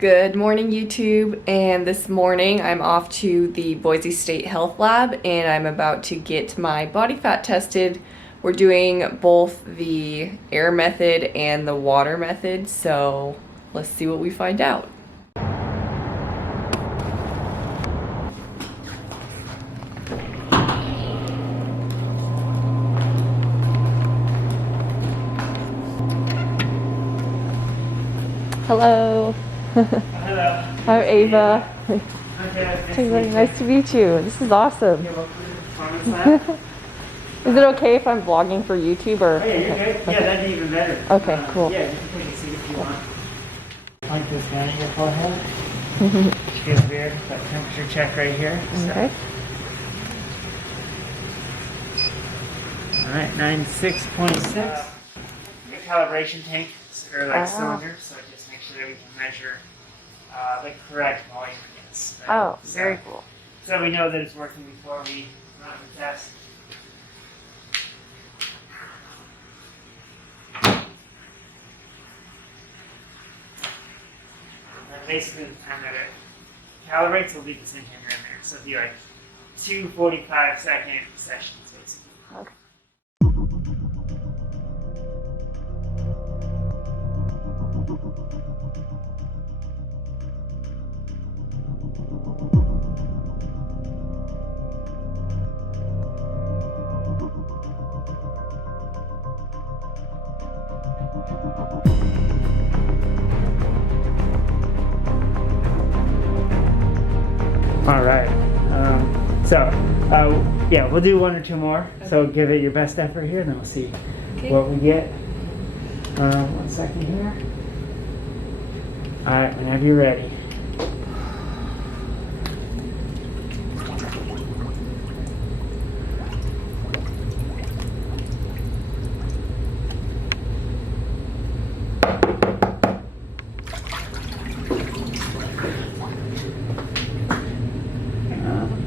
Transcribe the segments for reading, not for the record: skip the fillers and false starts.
Good morning, YouTube, and this morning I'm off to the Boise State Health Lab and I'm about to get my body fat tested. We're doing both the air method and the water method, so let's see what we find out. Hello. Hello. I'm Ava. Okay, Nice to meet you. This is awesome. You're welcome to the Performance Lab. Is it okay if I'm vlogging for YouTube or? Oh, yeah, you're good. Yeah, that'd be even better. Okay, cool. Yeah, you can take a seat if you want. Point this down at your forehead. Which feels weird, but temperature check right here. Okay. All right, 96.6. Your calibration tank, or like cylinder, so just make sure that we can measure the correct volume against. Oh, very cool. So we know that it's working before we run the test. And basically, the time that it calibrates will be the same time you're in there. So it'll be like 2 45-second sessions, basically. Okay. All right. Yeah, we'll do one or two more. Okay. So give it your best effort here, and then we'll see what we get. 1 second here. All right, whenever you're ready.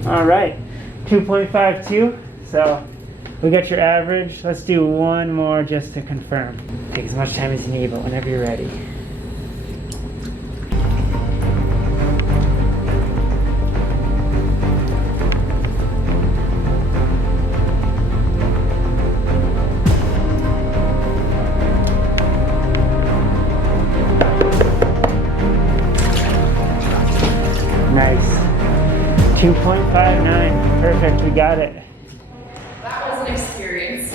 All right, 2.52. So we got your average. Let's do one more just to confirm. Take as much time as you need, but whenever you're ready. Nice. 2.59. Perfect, we got it. That was an experience.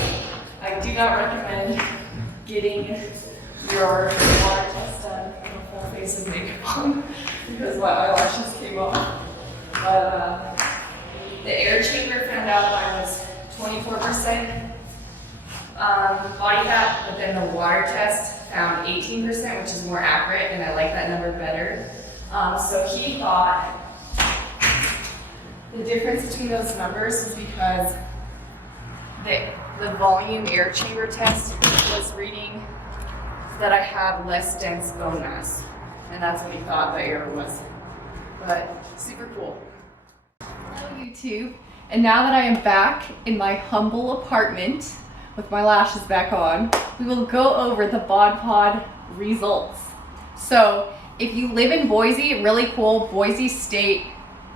I do not recommend getting your water test done with a full face of makeup on because my eyelashes came off. But the air chamber found out I was 24% body fat, but then the water test found 18%, which is more accurate, and I like that number better. So he thought the difference between those numbers was because the volume air chamber test was reading that I have less dense bone mass, and that's what he thought the error was. But super cool. Hello YouTube, and now that I am back in my humble apartment with my lashes back on, we will go over the Bod Pod results. So if you live in Boise, really cool, Boise State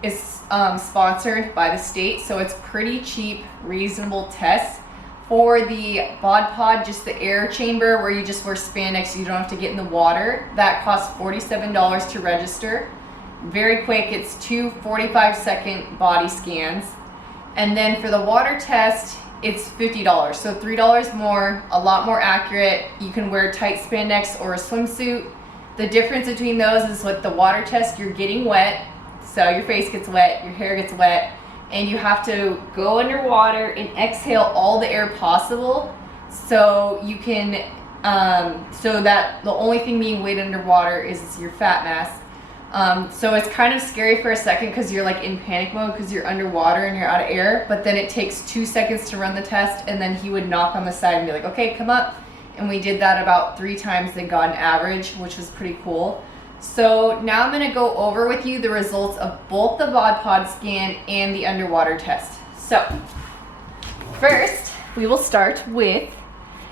is sponsored by the state, so it's pretty cheap, reasonable tests. For the Bod Pod, just the air chamber where you just wear spandex, so you don't have to get in the water, that costs $47 to register. Very quick, it's 2 45-second body scans. And then for the water test, it's $50, so $3 more, a lot more accurate. You can wear tight spandex or a swimsuit. The difference between those is with the water test, you're getting wet, so your face gets wet, your hair gets wet, and you have to go underwater and exhale all the air possible, so you can, so that the only thing being weighed underwater is your fat mass. So it's kind of scary for a second because you're like in panic mode because you're underwater and you're out of air, but then it takes 2 seconds to run the test, and then he would knock on the side and be like, okay, come up. And we did that about 3 times and got an average, which was pretty cool. So now I'm gonna go over with you the results of both the Bod Pod scan and the underwater test. So first, we will start with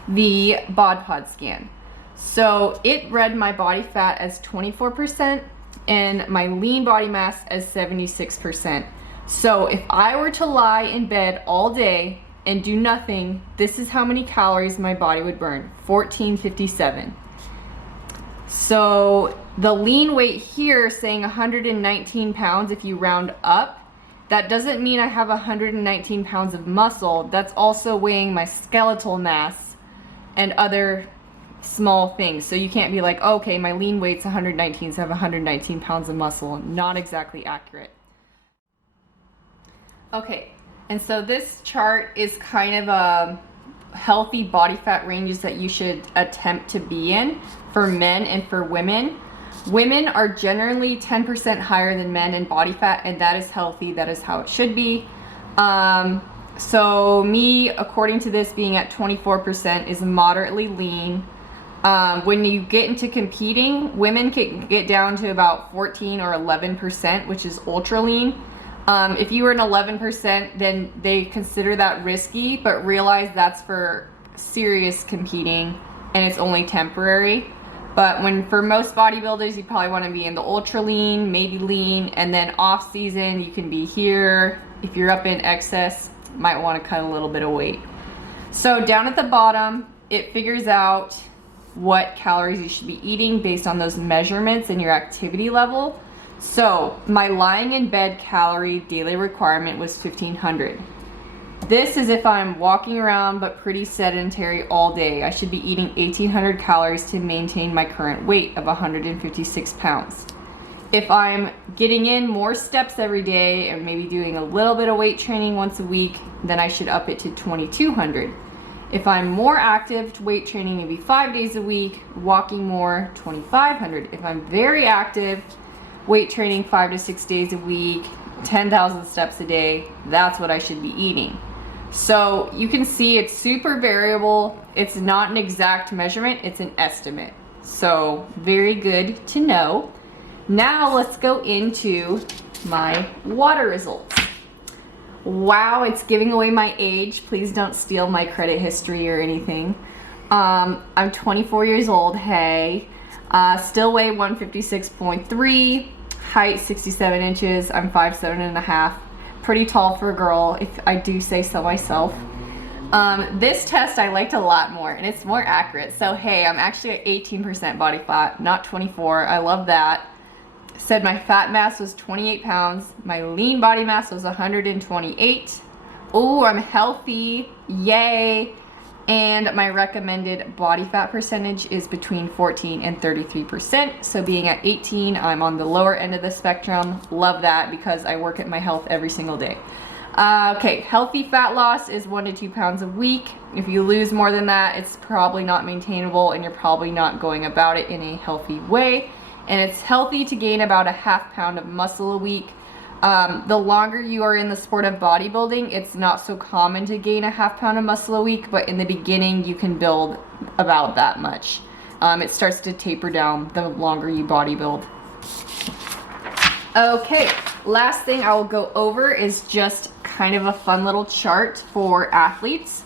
the Bod Pod scan. So it read my body fat as 24%, and my lean body mass as 76%. So if I were to lie in bed all day and do nothing, this is how many calories my body would burn, 1457. So the lean weight here saying 119 pounds, if you round up, that doesn't mean I have 119 pounds of muscle. That's also weighing my skeletal mass and other small things. So you can't be like, okay, my lean weight's 119, so I have 119 pounds of muscle. Not exactly accurate. Okay, and so this chart is kind of a healthy body fat ranges that you should attempt to be in for men and for women. Women are generally 10% higher than men in body fat, and that is healthy. That is how it should be. So me, according to this, being at 24% is moderately lean. When you get into competing, women can get down to about 14 or 11%, which is ultra lean. If you were an 11%, then they consider that risky, but realize that's for serious competing and it's only temporary. But for most bodybuilders, you probably want to be in the ultra lean, maybe lean, and then off season, you can be here. If you're up in excess, might want to cut a little bit of weight. So down at the bottom, it figures out what calories you should be eating based on those measurements and your activity level. So my lying in bed calorie daily requirement was 1500. This is if I'm walking around but pretty sedentary all day. I should be eating 1800 calories to maintain my current weight of 156 pounds. If I'm getting in more steps every day and maybe doing a little bit of weight training once a week, then I should up it to 2200. If I'm more active, weight training maybe 5 days a week, walking more, 2500. If I'm very active, weight training 5 to 6 days a week, 10,000 steps a day, that's what I should be eating. So you can see it's super variable. It's not an exact measurement, it's an estimate. So very good to know. Now let's go into my water results. Wow, it's giving away my age. Please don't steal my credit history or anything. I'm 24 years old, hey. Still weigh 156.3, height 67 inches, I'm 5'7.5". Pretty tall for a girl, if I do say so myself. This test I liked a lot more, and it's more accurate. So hey, I'm actually at 18% body fat, not 24. I love that. Said my fat mass was 28 pounds. My lean body mass was 128. Oh, I'm healthy, yay. And my recommended body fat percentage is between 14 and 33%. So being at 18, I'm on the lower end of the spectrum. Love that because I work at my health every single day. Okay, healthy fat loss is 1 to 2 pounds a week. If you lose more than that, it's probably not maintainable and you're probably not going about it in a healthy way. And it's healthy to gain about a ½ pound of muscle a week. The longer you are in the sport of bodybuilding, it's not so common to gain a ½ pound of muscle a week, but in the beginning you can build about that much. It starts to taper down the longer you bodybuild. Okay, last thing I will go over is just kind of a fun little chart for athletes.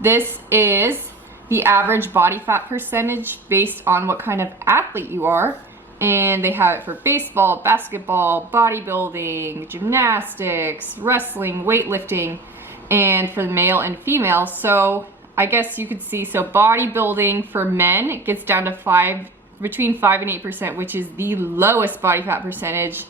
This is the average body fat percentage based on what kind of athlete you are. And they have it for baseball, basketball, bodybuilding, gymnastics, wrestling, weightlifting, and for the male and female. So I guess you could see, so bodybuilding for men, it gets down to between 5 and 8%, which is the lowest body fat percentage.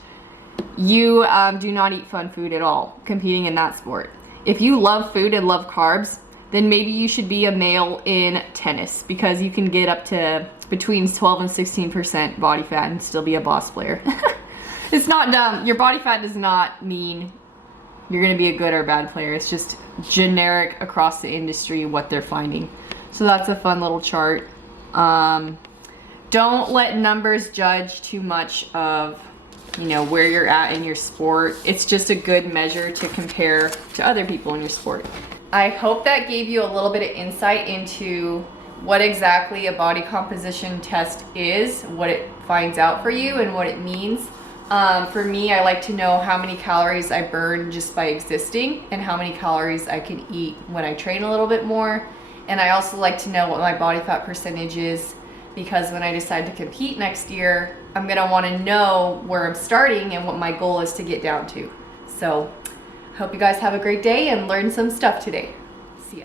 You do not eat fun food at all competing in that sport. If you love food and love carbs, then maybe you should be a male in tennis because you can get up to between 12 and 16% body fat and still be a boss player. It's not dumb. Your body fat does not mean you're going to be a good or bad player. It's just generic across the industry what they're finding. So that's a fun little chart. Don't let numbers judge too much of where you're at in your sport. It's just a good measure to compare to other people in your sport. I hope that gave you a little bit of insight into what exactly a body composition test is, what it finds out for you, and what it means. For me, I like to know how many calories I burn just by existing and how many calories I can eat when I train a little bit more. And I also like to know what my body fat percentage is because when I decide to compete next year, I'm gonna wanna know where I'm starting and what my goal is to get down to. So, hope you guys have a great day and learn some stuff today. See ya.